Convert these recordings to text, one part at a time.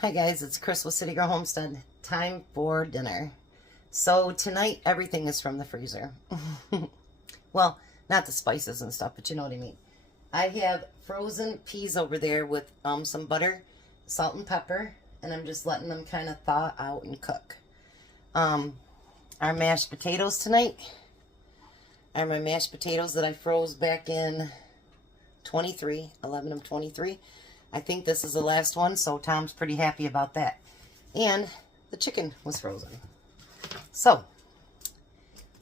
Hi guys, it's Chris with City Girl Homestead. Time for dinner. So tonight everything is from the freezer. Well, not the spices and stuff, but you know what I mean. I have frozen peas over there with some butter, salt and pepper, and I'm just letting them kind of thaw out and cook. Our mashed potatoes tonight are my mashed potatoes that I froze back in 11 of 23. I think this is the last one, so Tom's pretty happy about that. And the chicken was frozen. So,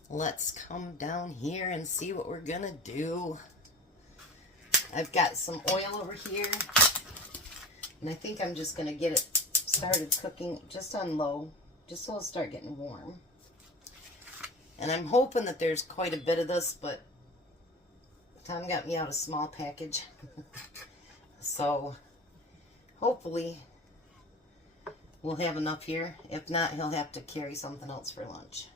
let's come down here and see what we're gonna do. I've got some oil over here, and I think I'm just gonna get it started cooking just on low, just so it'll start getting warm. And I'm hoping that there's quite a bit of this, but Tom got me out a small package. So, hopefully, we'll have enough here. If not, he'll have to carry something else for lunch.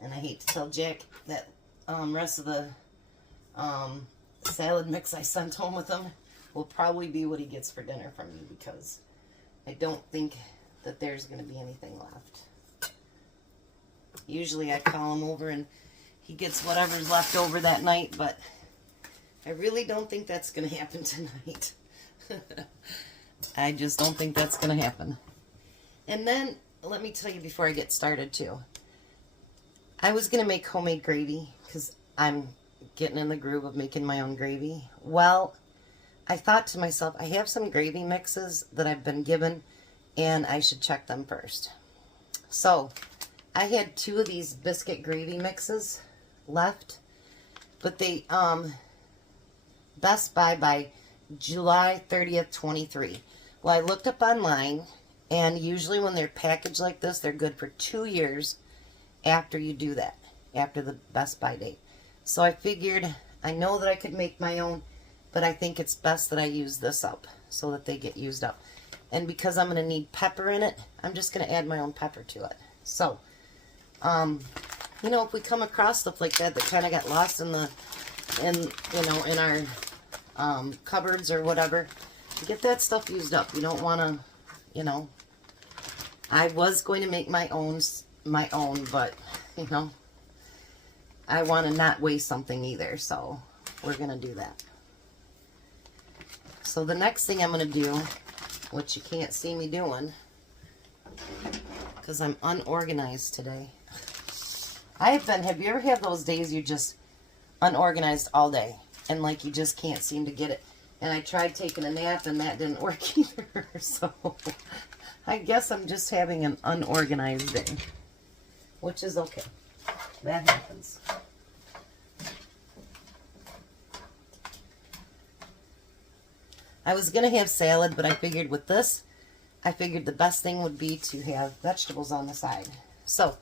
And I hate to tell Jack that rest of the salad mix I sent home with him will probably be what he gets for dinner from me, because I don't think that there's going to be anything left. Usually I call him over and he gets whatever's left over that night, but I really don't think that's going to happen tonight. I just don't think that's going to happen. And then, let me tell you before I get started too. I was going to make homemade gravy because I'm getting in the groove of making my own gravy. Well, I thought to myself, I have some gravy mixes that I've been given and I should check them first. So, I had 2 of these biscuit gravy mixes left, but they, Best by July 30th, 23. Well, I looked up online, and usually when they're packaged like this, they're good for 2 years after you do that, after the Best Buy date. So I figured, I know that I could make my own, but I think it's best that I use this up so that they get used up. And because I'm going to need pepper in it, I'm just going to add my own pepper to it. So, you know, if we come across stuff like that kind of got lost in our cupboards or whatever, get that stuff used up. You don't want to, you know, I was going to make my own, but, you know, I want to not waste something either, so we're going to do that. So the next thing I'm going to do, which you can't see me doing, because I'm unorganized today. Have you ever had those days you just unorganized all day? And like you just can't seem to get it. And I tried taking a nap and that didn't work either. So I guess I'm just having an unorganized day. Which is okay. That happens. I was going to have salad, but I figured with this, the best thing would be to have vegetables on the side. So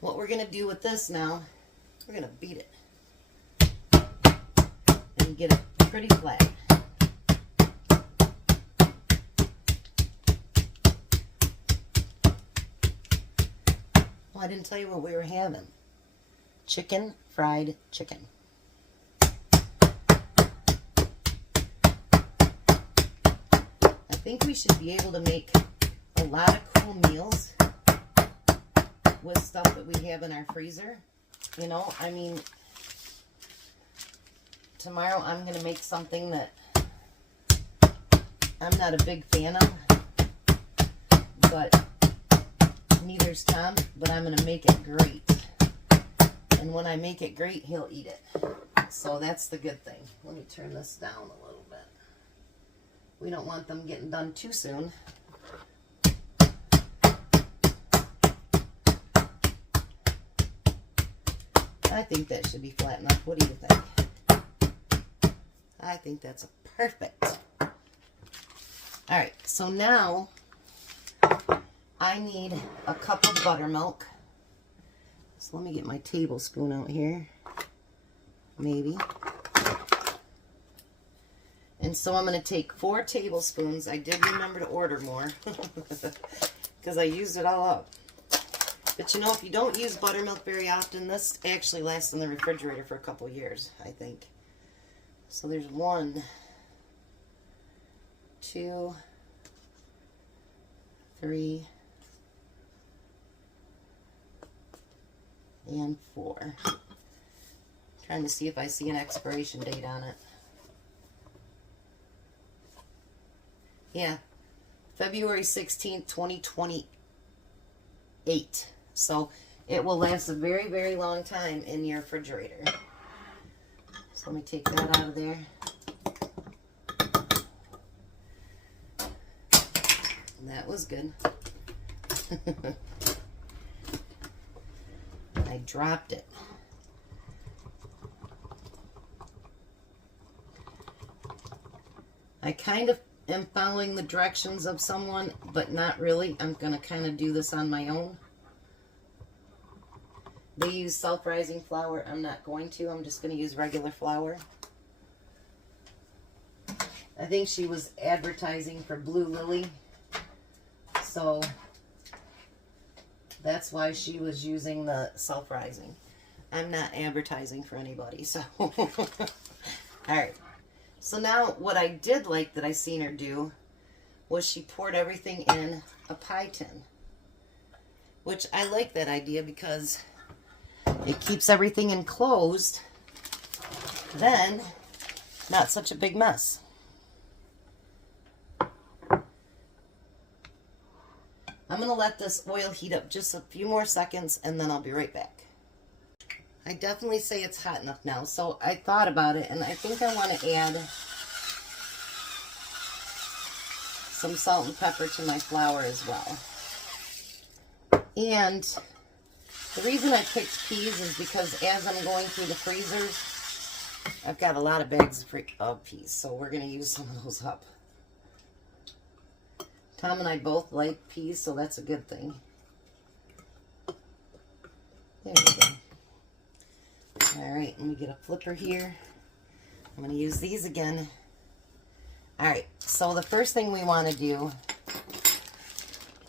what we're going to do with this now, we're going to beat it. And get it pretty flat. Well, I didn't tell you what we were having. Fried chicken. I think we should be able to make a lot of cool meals with stuff that we have in our freezer. You know, I mean, tomorrow I'm going to make something that I'm not a big fan of, but neither's Tom, but I'm going to make it great. And when I make it great, he'll eat it. So that's the good thing. Let me turn this down a little bit. We don't want them getting done too soon. I think that should be flat enough. What do you think? I think that's perfect. Alright, so now I need a cup of buttermilk. So let me get my tablespoon out here. Maybe. And so I'm going to take 4 tablespoons. I did remember to order more because I used it all up. But you know, if you don't use buttermilk very often, this actually lasts in the refrigerator for a couple years, I think. So there's 1, 2, 3, and 4. Trying to see if I see an expiration date on it. Yeah, February 16th, 2028. So it will last a very, very long time in your refrigerator. So let me take that out of there. That was good. I dropped it. I kind of am following the directions of someone, but not really. I'm going to kind of do this on my own. They use self-rising flour. I'm not going to. I'm just going to use regular flour. I think she was advertising for Blue Lily. So that's why she was using the self-rising. I'm not advertising for anybody, so. Alright. So now what I did like that I seen her do was she poured everything in a pie tin. Which I like that idea because it keeps everything enclosed. Then, not such a big mess. I'm going to let this oil heat up just a few more seconds and then I'll be right back. I definitely say it's hot enough now. So I thought about it and I think I want to add some salt and pepper to my flour as well. And the reason I picked peas is because as I'm going through the freezers, I've got a lot of bags of peas. So we're going to use some of those up. Tom and I both like peas, so that's a good thing. There we go. Alright, let me get a flipper here. I'm going to use these again. Alright, so the first thing we want to do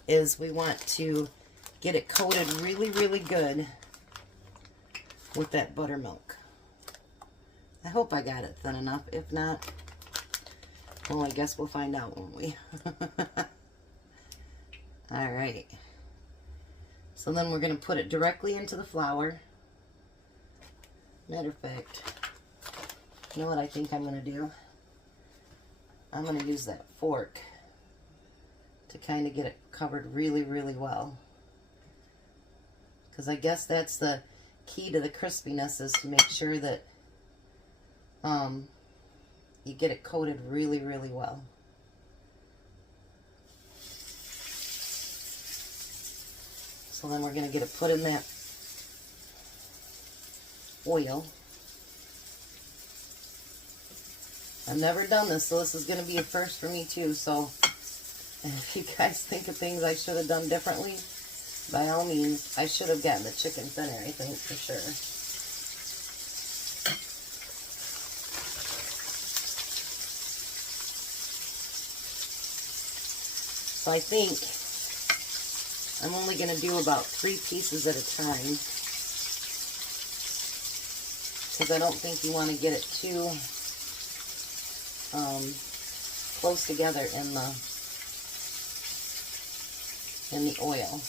is we want to get it coated really, really good with that buttermilk. I hope I got it thin enough. If not, well, I guess we'll find out, won't we? Alright. So then we're going to put it directly into the flour. Matter of fact, you know what I think I'm going to do? I'm going to use that fork to kind of get it covered really, really well. Because I guess that's the key to the crispiness, is to make sure that you get it coated really, really well. So then we're going to get it put in that oil. I've never done this, so this is going to be a first for me too. So if you guys think of things I should have done differently, by all means, I should have gotten the chicken thinner, I think, for sure. So I think I'm only going to do about 3 pieces at a time, because I don't think you want to get it too close together in the oil.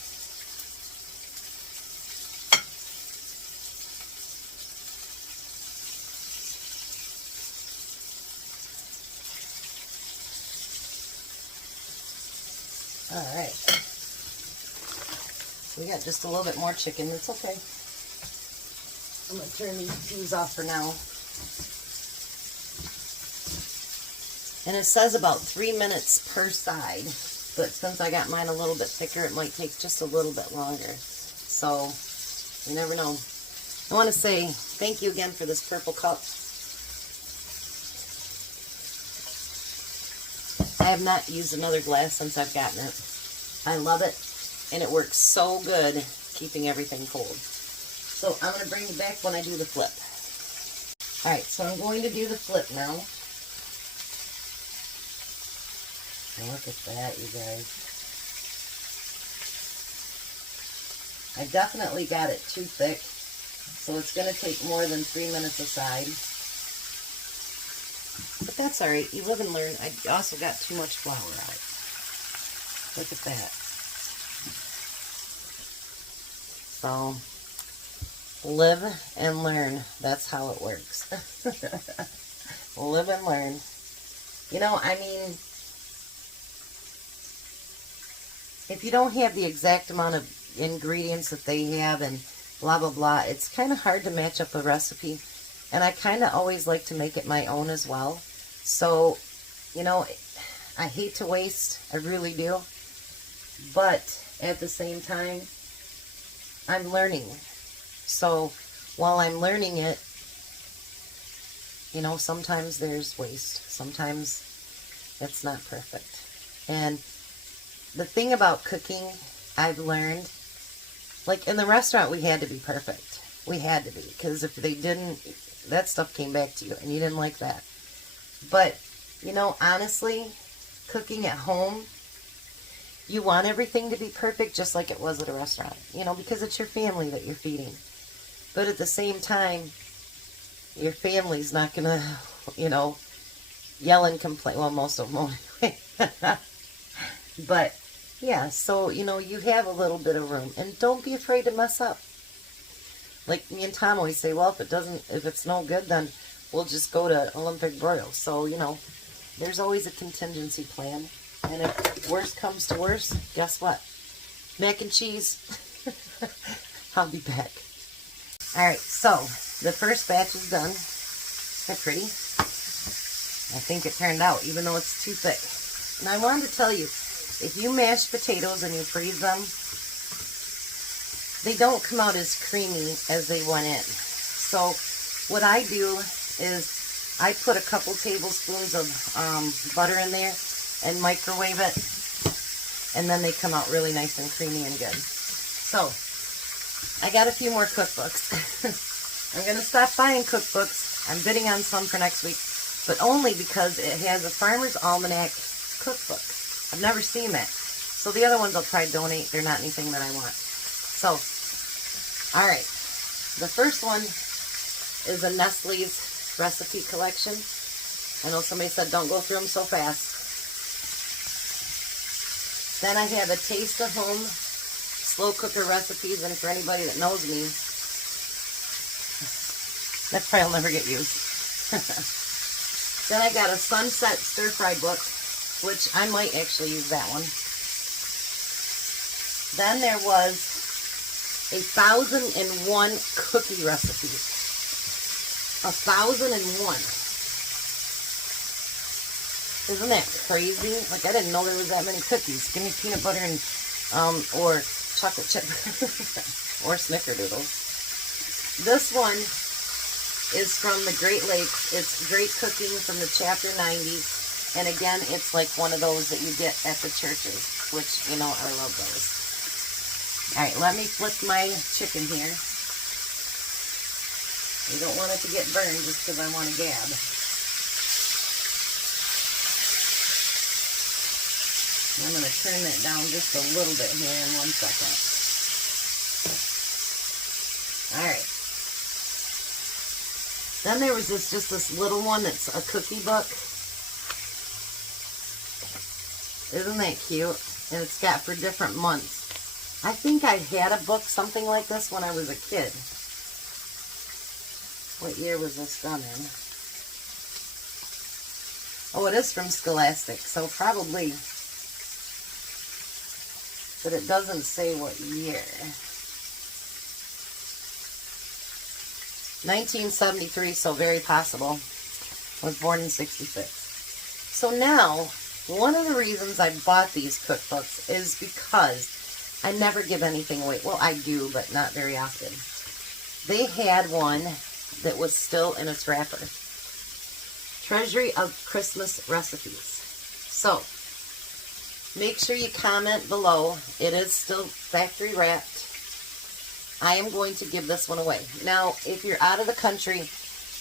Alright, we got just a little bit more chicken. It's okay. I'm going to turn these peas off for now. And it says about 3 minutes per side, but since I got mine a little bit thicker, it might take just a little bit longer. So, you never know. I want to say thank you again for this purple cup. I have not used another glass since I've gotten it. I love it, and it works so good keeping everything cold. So I'm going to bring you back when I do the flip. Alright, so I'm going to do the flip now. Look at that, you guys. I definitely got it too thick, so it's going to take more than 3 minutes a side. But that's all right. You live and learn. I also got too much flour out. Look at that. So, live and learn. That's how it works. Live and learn. You know, I mean, if you don't have the exact amount of ingredients that they have and blah, blah, blah, it's kind of hard to match up a recipe. And I kind of always like to make it my own as well. So, you know, I hate to waste. I really do. But at the same time, I'm learning. So while I'm learning it, you know, sometimes there's waste. Sometimes it's not perfect. And the thing about cooking, I've learned, like in the restaurant, we had to be perfect. We had to be, because if they didn't, that stuff came back to you, and you didn't like that. But, you know, honestly, cooking at home, you want everything to be perfect just like it was at a restaurant, you know, because it's your family that you're feeding. But at the same time, your family's not going to, you know, yell and complain. Well, most of them won't anyway. But, yeah, so, you know, you have a little bit of room. And don't be afraid to mess up. Like me and Tom always say, well, if it's no good, then we'll just go to Olympic broil. So, you know, there's always a contingency plan. And if worst comes to worst, guess what? Mac and cheese. I'll be back. Alright, so the first batch is done. Isn't that pretty? I think it turned out, even though it's too thick. And I wanted to tell you, if you mash potatoes and you freeze them, they don't come out as creamy as they went in. So what I do is I put a couple tablespoons of butter in there and microwave it, and then they come out really nice and creamy and good. So I got a few more cookbooks. I'm going to stop buying cookbooks. I'm bidding on some for next week, but only because it has a Farmer's Almanac cookbook. I've never seen that. So the other ones I'll probably donate. They're not anything that I want. So, alright. The first one is a Nestle's recipe collection. I know somebody said don't go through them so fast. Then I have a Taste of Home slow cooker recipes, and for anybody that knows me, that probably will never get used. Then I got a Sunset Stir Fry book, which I might actually use that one. Then there was 1,001 cookie recipes. 1,001. Isn't that crazy? Like, I didn't know there was that many cookies. Give me peanut butter and, or chocolate chip, or snickerdoodles. This one is from the Great Lakes. It's Great Cooking from the Chapter 90s. And again, it's like one of those that you get at the churches, which, you know, I love those. Alright, let me flip my chicken here. You don't want it to get burned just because I want to gab. I'm going to turn that down just a little bit here in 1 second. Alright. Then there was just this little one that's a cookie book. Isn't that cute? And it's got for different months. I think I had a book, something like this, when I was a kid. What year was this done in? Oh, it is from Scholastic, so probably... But it doesn't say what year. 1973, so very possible. I was born in 66. So now, one of the reasons I bought these cookbooks is because I never give anything away. Well, I do, but not very often. They had one that was still in its wrapper. Treasury of Christmas Recipes. So, make sure you comment below. It is still factory wrapped. I am going to give this one away. Now, if you're out of the country,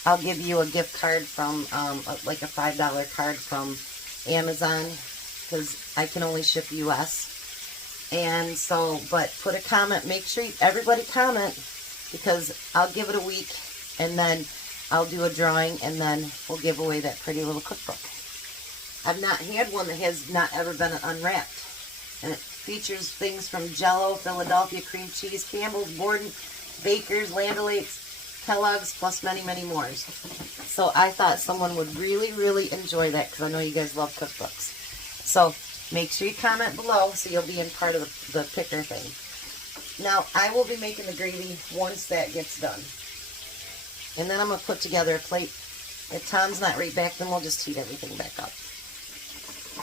I'll give you a gift card from, like a $5 card from Amazon, because I can only ship US. And so, but put a comment. Make sure everybody comment, because I'll give it a week, and then I'll do a drawing, and then we'll give away that pretty little cookbook. I've not had one that has not ever been unwrapped. And it features things from Jell-O, Philadelphia cream cheese, Campbell's, Borden, Baker's, Land O'Lakes, Kellogg's, plus many, many more. So I thought someone would really, really enjoy that, because I know you guys love cookbooks. So make sure you comment below so you'll be in part of the picker thing. Now, I will be making the gravy once that gets done. And then I'm going to put together a plate. If Tom's not right back, then we'll just heat everything back up.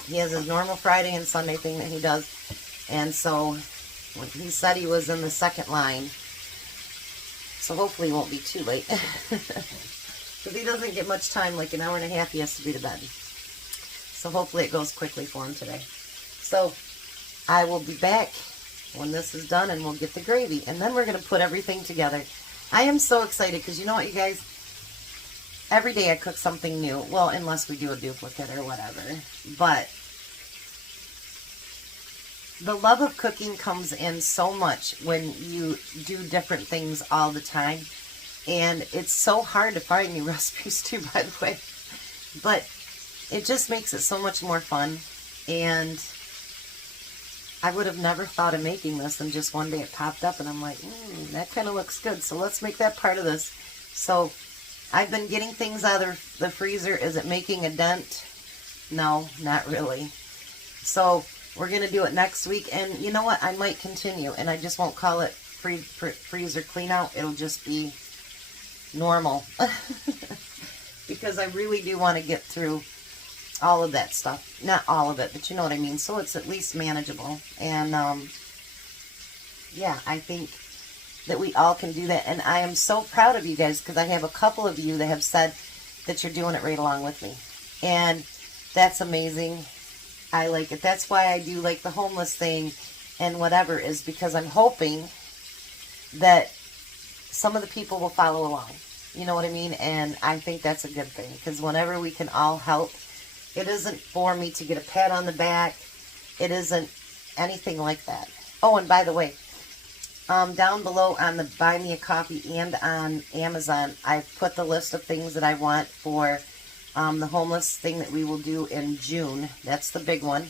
He has his normal Friday and Sunday thing that he does. And so, when he said he was in the second line, so hopefully it won't be too late. Because he doesn't get much time, like an hour and a half he has to be to bed. So hopefully it goes quickly for him today. So, I will be back when this is done, and we'll get the gravy. And then we're going to put everything together. I am so excited, because you know what, you guys? Every day I cook something new. Well, unless we do a duplicate or whatever. But the love of cooking comes in so much when you do different things all the time. And it's so hard to find new recipes too, by the way. But it just makes it so much more fun. And I would have never thought of making this, and just one day it popped up and I'm like, that kind of looks good. So let's make that part of this. So I've been getting things out of the freezer. Is it making a dent? No, not really. So we're going to do it next week. And you know what? I might continue. And I just won't call it freezer clean out. It'll just be normal. Because I really do want to get through all of that stuff. Not all of it, but you know what I mean. So it's at least manageable. And yeah, I think that we all can do that. And I am so proud of you guys, because I have a couple of you that have said that you're doing it right along with me. And that's amazing. I like it. That's why I do like the homeless thing and whatever, is because I'm hoping that some of the people will follow along. You know what I mean? And I think that's a good thing, because whenever we can all help, it isn't for me to get a pat on the back. It isn't anything like that. Oh, and by the way, down below on the Buy Me a Coffee and on Amazon, I've put the list of things that I want for the homeless thing that we will do in June. That's the big one,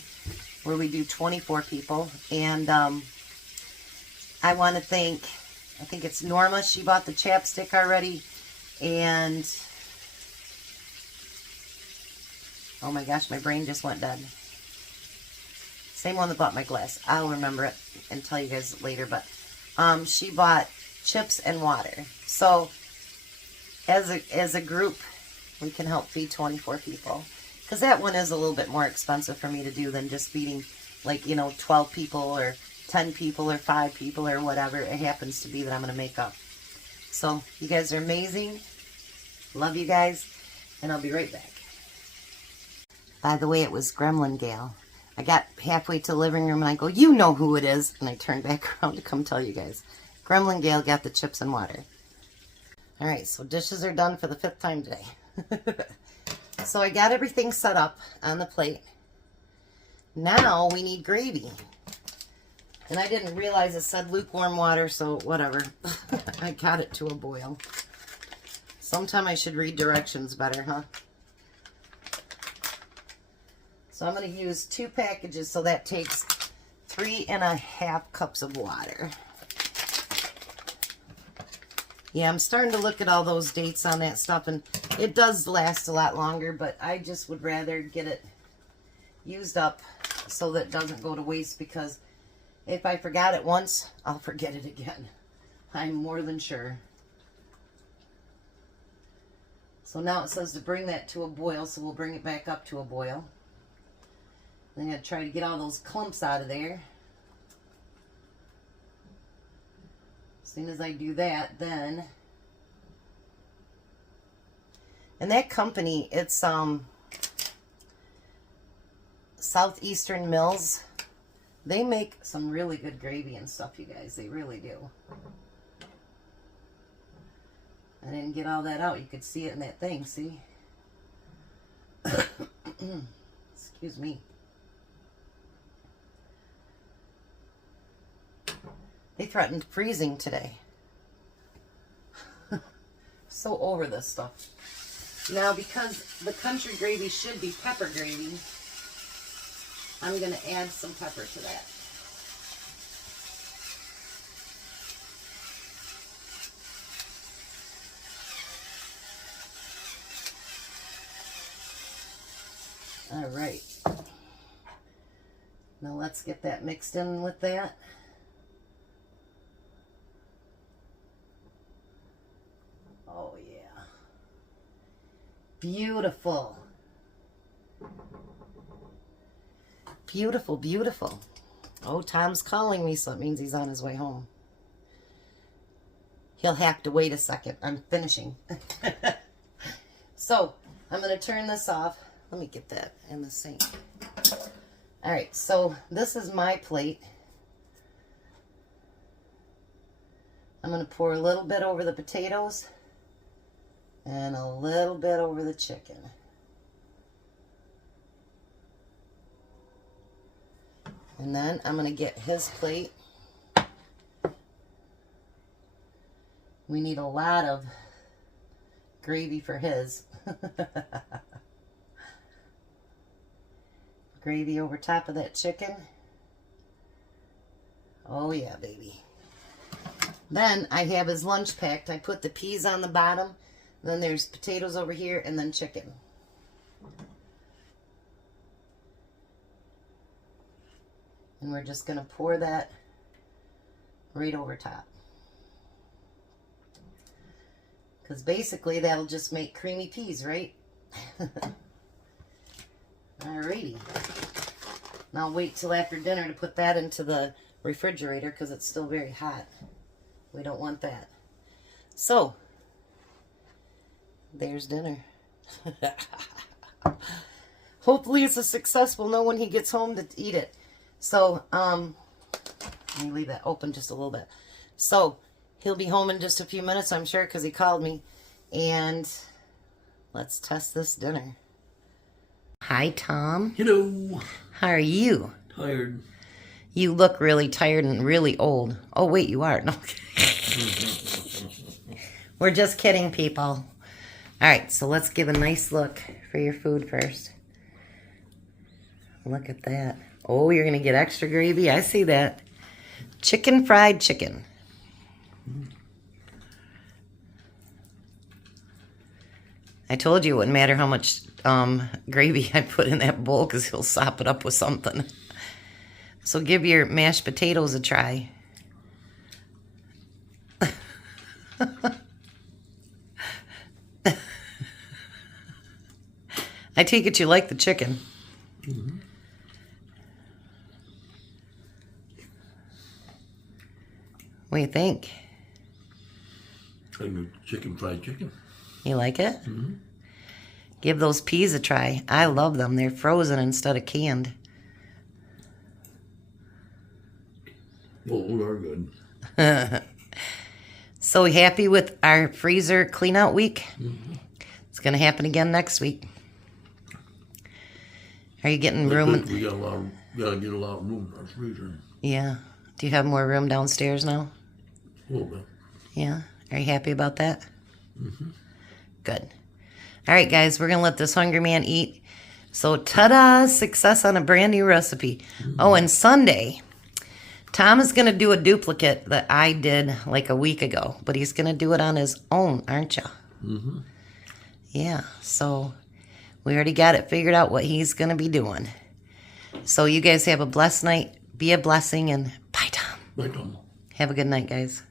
where we do 24 people. And I want to thank, I think it's Norma. She bought the chapstick already. And oh my gosh, my brain just went dead. Same one that bought my glass. I'll remember it and tell you guys later. But she bought chips and water. So as a group, we can help feed 24 people. Because that one is a little bit more expensive for me to do than just feeding, like, you know, 12 people or 10 people or 5 people or whatever it happens to be that I'm going to make up. So you guys are amazing. Love you guys. And I'll be right back. By the way, it was Gremlin Gal. I got halfway to the living room and I go, you know who it is. And I turned back around to come tell you guys. Gremlin Gal got the chips and water. Alright, so dishes are done for the 5th time today. So I got everything set up on the plate. Now we need gravy. And I didn't realize it said lukewarm water, so whatever. I got it to a boil. Sometime I should read directions better, huh? So I'm going to use 2 packages, so that takes 3.5 cups of water. Yeah, I'm starting to look at all those dates on that stuff, and it does last a lot longer, but I just would rather get it used up so that it doesn't go to waste, because if I forgot it once, I'll forget it again. I'm more than sure. So now it says to bring that to a boil, so we'll bring it back up to a boil. I'm going to try to get all those clumps out of there. As soon as I do that, then... And that company, it's Southeastern Mills. They make some really good gravy and stuff, you guys. They really do. I didn't get all that out. You could see it in that thing, see? Excuse me. They threatened freezing today. so over this stuff. Now, because the country gravy should be pepper gravy, I'm going to add some pepper to that. All right. Now let's get that mixed in with that. Oh yeah. Beautiful. Beautiful, beautiful. Oh, Tom's calling me, so it means he's on his way home. He'll have to wait a second. I'm finishing. So, I'm going to turn this off. Let me get that in the sink. All right, so this is my plate. I'm going to pour a little bit over the potatoes and a little bit over the chicken. And then I'm going to get his plate. We need a lot of gravy for his. Gravy over top of that chicken. Oh yeah, baby. Then I have his lunch packed. I put the peas on the bottom. Then there's potatoes over here and then chicken. And we're just going to pour that right over top. Because basically that'll just make creamy peas, right? Alrighty. Now I'll wait till after dinner to put that into the refrigerator because it's still very hot. We don't want that. So, there's dinner. Hopefully it's a successful no when he gets home to eat it. So, let me leave that open just a little bit. So, he'll be home in just a few minutes, I'm sure, because he called me. And let's test this dinner. Hi, Tom. Hello. How are you? Tired. You look really tired and really old. Oh, wait, you are. No. We're just kidding, people. All right, so let's give a nice look for your food first. Look at that. Oh, you're going to get extra gravy. I see that. Chicken fried chicken. I told you it wouldn't matter how much gravy I put in that bowl because he'll sop it up with something. So give your mashed potatoes a try. I take it you like the chicken. Mm-hmm. What do you think? I mean, chicken fried chicken. You like it? Mm-hmm. Give those peas a try. I love them. They're frozen instead of canned. Oh, they're good. So happy with our freezer clean out week? Mm-hmm. It's going to happen again next week. Are you getting room? We gotta get a lot of room in our freezer. Yeah. Do you have more room downstairs now? A little bit. Yeah. Are you happy about that? Mm-hmm. Good. All right, guys, we're going to let this hungry man eat. So, ta-da, success on a brand new recipe. Mm-hmm. Oh, and Sunday, Tom is going to do a duplicate that I did like a week ago, but he's going to do it on his own, aren't you? Mm-hmm. Yeah, so we already got it figured out what he's going to be doing. So you guys have a blessed night. Be a blessing, and bye, Tom. Bye, Tom. Have a good night, guys.